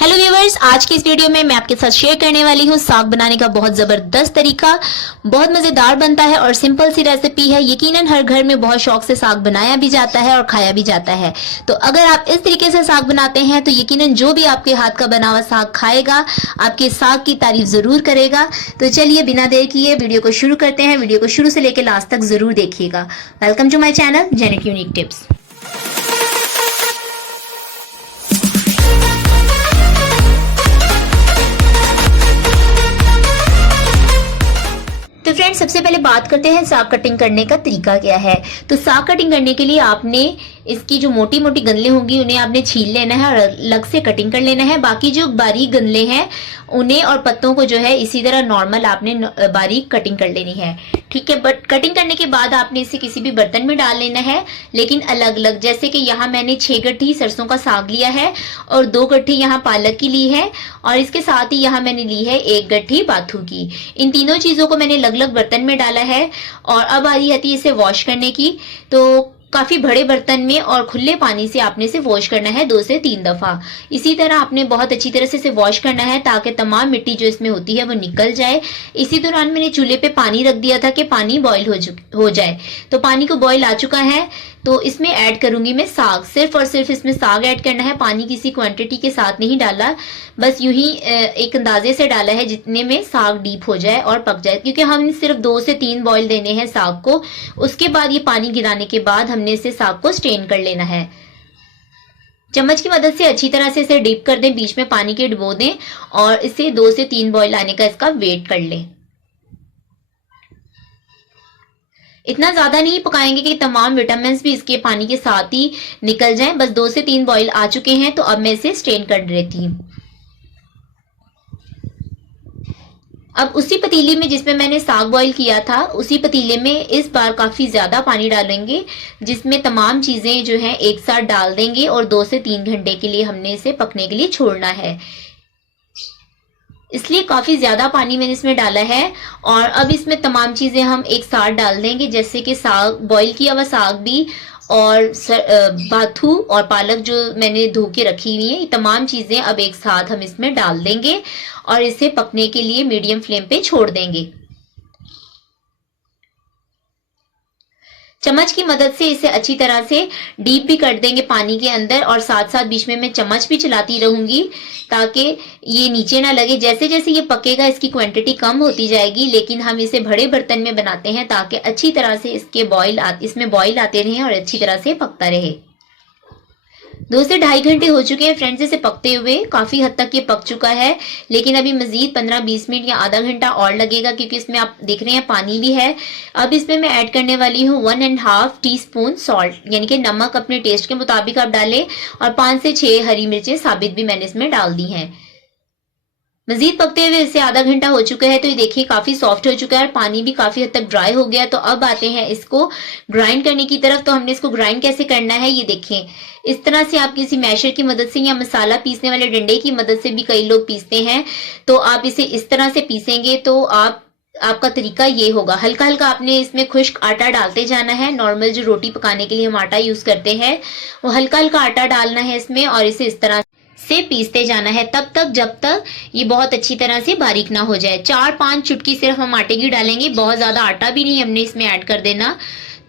Hello viewers, आज की इस वीडियो में मैं आपके साथ शेयर करने वाली हूँ साग बनाने का बहुत जबरदस्त तरीका। बहुत मजेदार बनता है और सिंपल सी रेसिपी है। यकीनन हर घर में बहुत शौक से साग बनाया भी जाता है और खाया भी जाता है। तो अगर आप इस तरीके से साग बनाते हैं तो यकीनन जो भी आपके हाथ का बना हुआ साग खाएगा आपके साग की तारीफ जरूर करेगा। तो चलिए बिना देर किए वीडियो को शुरू करते हैं। वीडियो को शुरू से लेकर लास्ट तक जरूर देखिएगा। Welcome to my channel Janet unique tips. तो फ्रेंड्स, सबसे पहले बात करते हैं साग कटिंग करने का तरीका क्या है। तो साग कटिंग करने के लिए आपने इसकी जो मोटी मोटी गंदले होंगी उन्हें आपने छील लेना है और अलग से कटिंग कर लेना है। बाकी जो बारीक गंदले हैं उन्हें और पत्तों को जो है इसी तरह नॉर्मल आपने बारीक कटिंग कर लेनी है। ठीक है, बट कटिंग करने के बाद आपने इसे किसी भी बर्तन में डाल लेना है, लेकिन अलग अलग। जैसे कि यहाँ मैंने 6 गट्ठी सरसों का साग लिया है और 2 गट्ठी यहाँ पालक की ली है और इसके साथ ही यहाँ मैंने ली है 1 गट्ठी बाथू की। इन तीनों चीजों को मैंने अलग अलग बर्तन में डाला है और अब आ रही है इसे वॉश करने की। तो काफी बड़े बर्तन में और खुले पानी से आपने इसे वॉश करना है 2 से 3 दफा। इसी तरह आपने बहुत अच्छी तरह से इसे वॉश करना है ताकि तमाम मिट्टी जो इसमें होती है वो निकल जाए। इसी दौरान मैंने चूल्हे पे पानी रख दिया था कि पानी बॉईल हो जाए। तो पानी को बॉईल आ चुका है तो इसमें ऐड करूंगी मैं साग। सिर्फ और सिर्फ इसमें साग ऐड करना है। पानी किसी क्वांटिटी के साथ नहीं डाला, बस यूं ही एक अंदाजे से डाला है जितने में साग डीप हो जाए और पक जाए, क्योंकि हम सिर्फ 2 से 3 बॉईल देने हैं साग को। उसके बाद ये पानी गिराने के बाद हमने इसे साग को स्ट्रेन कर लेना है। चम्मच की मदद से अच्छी तरह से इसे डीप कर दें, बीच में पानी के डुबो दें और इसे 2 से 3 बॉईल आने का इसका वेट कर लें। इतना ज्यादा नहीं पकाएंगे कि तमाम विटामिन भी इसके पानी के साथ ही निकल जाएं। बस 2 से 3 बॉईल आ चुके हैं तो अब मैं इसे स्ट्रेन कर लेती हूँ। अब उसी पतीले में जिसमें मैंने साग बॉईल किया था उसी पतीले में इस बार काफी ज्यादा पानी डालेंगे, जिसमें तमाम चीजें जो हैं एक साथ डाल देंगे और 2 से 3 घंटे के लिए हमने इसे पकने के लिए छोड़ना है। इसलिए काफी ज्यादा पानी मैंने इसमें डाला है और अब इसमें तमाम चीजें हम एक साथ डाल देंगे, जैसे कि साग, बॉईल किया हुआ साग भी और बाथू और पालक जो मैंने धो के रखी हुई है, ये तमाम चीजें अब एक साथ हम इसमें डाल देंगे और इसे पकने के लिए मीडियम फ्लेम पे छोड़ देंगे। चम्मच की मदद से इसे अच्छी तरह से डीप भी कर देंगे पानी के अंदर और साथ साथ बीच में मैं चम्मच भी चलाती रहूंगी ताकि ये नीचे ना लगे। जैसे जैसे ये पकेगा इसकी क्वांटिटी कम होती जाएगी, लेकिन हम इसे बड़े बर्तन में बनाते हैं ताकि अच्छी तरह से इसमें बॉईल आते रहे और अच्छी तरह से पकता रहे। 2 से 2.5 घंटे हो चुके हैं फ्रेंड्स इसे पकते हुए। काफी हद तक ये पक चुका है, लेकिन अभी मजीद 15-20 मिनट या आधा घंटा और लगेगा, क्योंकि इसमें आप देख रहे हैं पानी भी है। अब इसमें मैं ऐड करने वाली हूँ 1.5 टीस्पून सॉल्ट, यानी कि नमक अपने टेस्ट के मुताबिक आप डालें, और 5 से 6 हरी मिर्चें साबित भी मैंने इसमें डाल दी हैं। मजीद पकते हुए इससे आधा घंटा हो चुका है तो ये देखिए काफी सॉफ्ट हो चुका है और पानी भी काफी हद तक ड्राई हो गया। तो अब आते हैं इसको ग्राइंड करने की तरफ। तो हमने इसको ग्राइंड कैसे करना है ये देखें। इस तरह से आप किसी मैशर की मदद से या मसाला पीसने वाले डंडे की मदद से भी कई लोग पीसते हैं, तो आप इसे इस तरह से पीसेंगे तो आपका तरीका ये होगा। हल्का हल्का आपने इसमें खुश्क आटा डालते जाना है। नॉर्मल जो रोटी पकाने के लिए हम आटा यूज करते हैं वो हल्का हल्का आटा डालना है इसमें और इसे इस तरह से पीसते जाना है तब तक जब तक ये बहुत अच्छी तरह से बारीक ना हो जाए। 4-5 चुटकी सिर्फ हम आटे की डालेंगे, बहुत ज्यादा आटा भी नहीं हमने इसमें ऐड कर देना।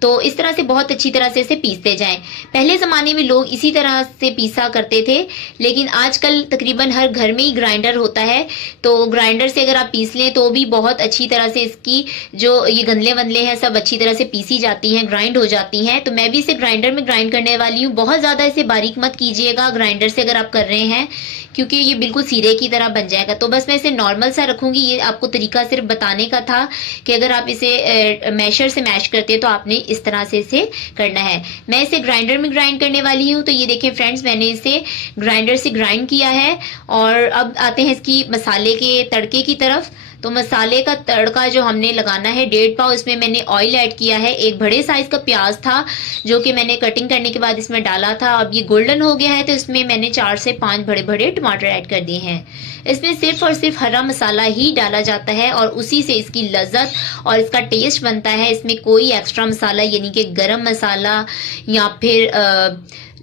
तो इस तरह से बहुत अच्छी तरह से इसे पीसते जाएं। पहले जमाने में लोग इसी तरह से पीसा करते थे, लेकिन आजकल तकरीबन हर घर में ही ग्राइंडर होता है। तो ग्राइंडर से अगर आप पीस लें तो भी बहुत अच्छी तरह से इसकी जो ये गंदले वंदले हैं सब अच्छी तरह से पीसी जाती हैं, ग्राइंड हो जाती हैं। तो मैं भी इसे ग्राइंडर में ग्राइंड करने वाली हूँ। बहुत ज्यादा इसे बारीक मत कीजिएगा ग्राइंडर से अगर आप कर रहे हैं, क्योंकि ये बिल्कुल सीरे की तरह बन जाएगा। तो बस मैं इसे नॉर्मल सा रखूंगी। ये आपको तरीका सिर्फ बताने का था कि अगर आप इसे मैशर से मैश करते हैं तो आपने इस तरह से इसे करना है। मैं इसे ग्राइंडर में ग्राइंड करने वाली हूँ। तो ये देखें फ्रेंड्स, मैंने इसे ग्राइंडर से ग्राइंड किया है और अब आते हैं इसकी मसाले के तड़के की तरफ। तो मसाले का तड़का जो हमने लगाना है 1.5 पाव, इसमें मैंने ऑयल ऐड किया है। एक बड़े साइज का प्याज था जो कि मैंने कटिंग करने के बाद इसमें डाला था। अब ये गोल्डन हो गया है तो इसमें मैंने 4 से 5 बड़े बड़े टमाटर ऐड कर दिए हैं। इसमें सिर्फ और सिर्फ हरा मसाला ही डाला जाता है और उसी से इसकी लज्जत और इसका टेस्ट बनता है। इसमें कोई एक्स्ट्रा मसाला यानी कि गरम मसाला या फिर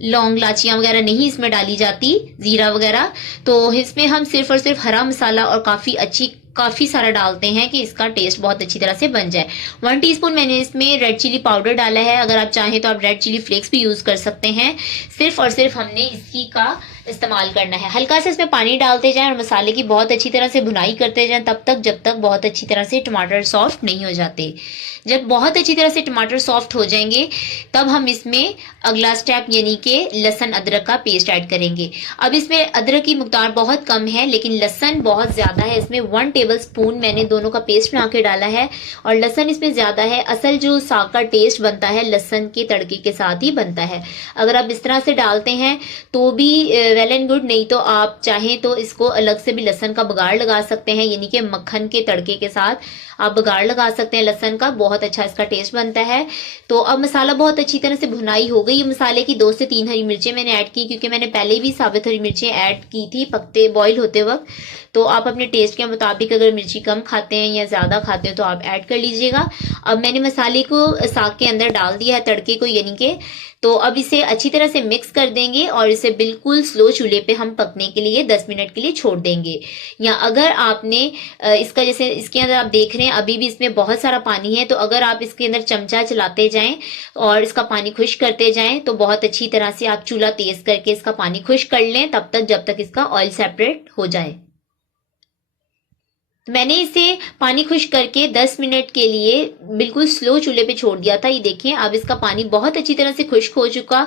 लौंग इलायचियाँ वगैरह नहीं इसमें डाली जाती, जीरा वगैरह। तो इसमें हम सिर्फ और सिर्फ हरा मसाला और काफ़ी सारा डालते हैं कि इसका टेस्ट बहुत अच्छी तरह से बन जाए। 1 टीस्पून मैंने इसमें रेड चिली पाउडर डाला है। अगर आप चाहें तो आप रेड चिली फ्लेक्स भी यूज़ कर सकते हैं। सिर्फ और सिर्फ हमने इसी का इस्तेमाल करना है। हल्का सा इसमें पानी डालते जाएं और मसाले की बहुत अच्छी तरह से भुनाई करते जाएं तब तक जब तक बहुत अच्छी तरह से टमाटर सॉफ्ट नहीं हो जाते। जब बहुत अच्छी तरह से टमाटर सॉफ्ट हो जाएंगे तब हम इसमें अगला स्टेप यानी कि लहसुन अदरक का पेस्ट ऐड करेंगे। अब इसमें अदरक की मिक़दार बहुत कम है लेकिन लहसुन बहुत ज़्यादा है। इसमें 1 टेबलस्पून मैंने दोनों का पेस्ट बना के डाला है और लहसुन इसमें ज़्यादा है। असल जो साग का टेस्ट बनता है लहसुन के तड़के के साथ ही बनता है। अगर आप इस तरह से डालते हैं तो भी वेल एंड गुड, नहीं तो आप चाहें तो इसको अलग से भी लहसुन का बघाड़ लगा सकते हैं, यानी कि मक्खन के तड़के के साथ आप बघाड़ लगा सकते हैं लहसुन का, बहुत अच्छा इसका टेस्ट बनता है। तो अब मसाला बहुत अच्छी तरह से भुनाई हो गई। मसाले की 2 से 3 हरी मिर्चें मैंने ऐड की क्योंकि मैंने पहले भी साबित हरी मिर्चें ऐड की थी पकते बॉईल होते वक्त। तो आप अपने टेस्ट के मुताबिक अगर मिर्ची कम खाते हैं या ज़्यादा खाते हैं तो आप ऐड कर लीजिएगा। अब मैंने मसाले को साग के अंदर डाल दिया है, तड़के को यानी कि। तो अब इसे अच्छी तरह से मिक्स कर देंगे और इसे बिल्कुल स्लो चूल्हे पे हम पकने के लिए 10 मिनट के लिए छोड़ देंगे। या अगर आपने इसका, जैसे इसके अंदर आप देख रहे हैं अभी भी इसमें बहुत सारा पानी है, तो अगर आप इसके अंदर चमचा चलाते जाएं और इसका पानी खुश्क करते जाएं तो बहुत अच्छी तरह से आप चूल्हा तेज करके इसका पानी खुश्क कर लें तब तक जब तक इसका ऑयल सेपरेट हो जाए। मैंने इसे पानी खुश्क करके 10 मिनट के लिए बिल्कुल स्लो चूल्हे पे छोड़ दिया था। ये देखिए अब इसका पानी बहुत अच्छी तरह से खुश्क हो चुका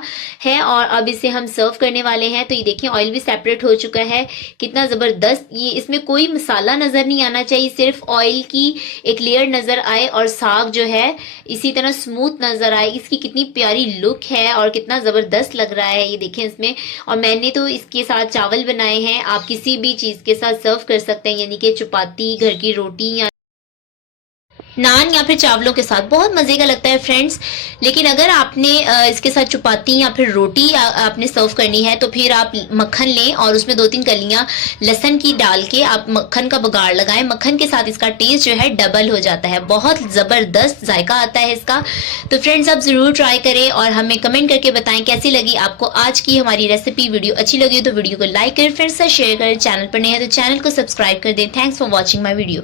है और अब इसे हम सर्व करने वाले हैं। तो ये देखिए ऑयल भी सेपरेट हो चुका है, कितना ज़बरदस्त। ये इसमें कोई मसाला नज़र नहीं आना चाहिए, सिर्फ ऑयल की एक लेयर नज़र आए और साग जो है इसी तरह स्मूथ नज़र आए। इसकी कितनी प्यारी लुक है और कितना ज़बरदस्त लग रहा है, ये देखें इसमें। और मैंने तो इसके साथ चावल बनाए हैं, आप किसी भी चीज़ के साथ सर्व कर सकते हैं, यानी कि चपाती, घर की रोटी या नान या फिर चावलों के साथ बहुत मज़े का लगता है फ्रेंड्स। लेकिन अगर आपने इसके साथ चपाती या फिर रोटी आपने सर्व करनी है तो फिर आप मक्खन लें और उसमें 2-3 कलियां लहसुन की डाल के आप मक्खन का बघाड़ लगाएं। मक्खन के साथ इसका टेस्ट जो है डबल हो जाता है, बहुत ज़बरदस्त जायका आता है इसका। तो फ्रेंड्स आप ज़रूर ट्राई करें और हमें कमेंट करके बताएं कैसी लगी आपको आज की हमारी रेसिपी। वीडियो अच्छी लगी तो वीडियो को लाइक करें, फ्रेंड्स से शेयर करें, चैनल पर नए हैं तो चैनल को सब्सक्राइब कर दें। Thanks for watching my video.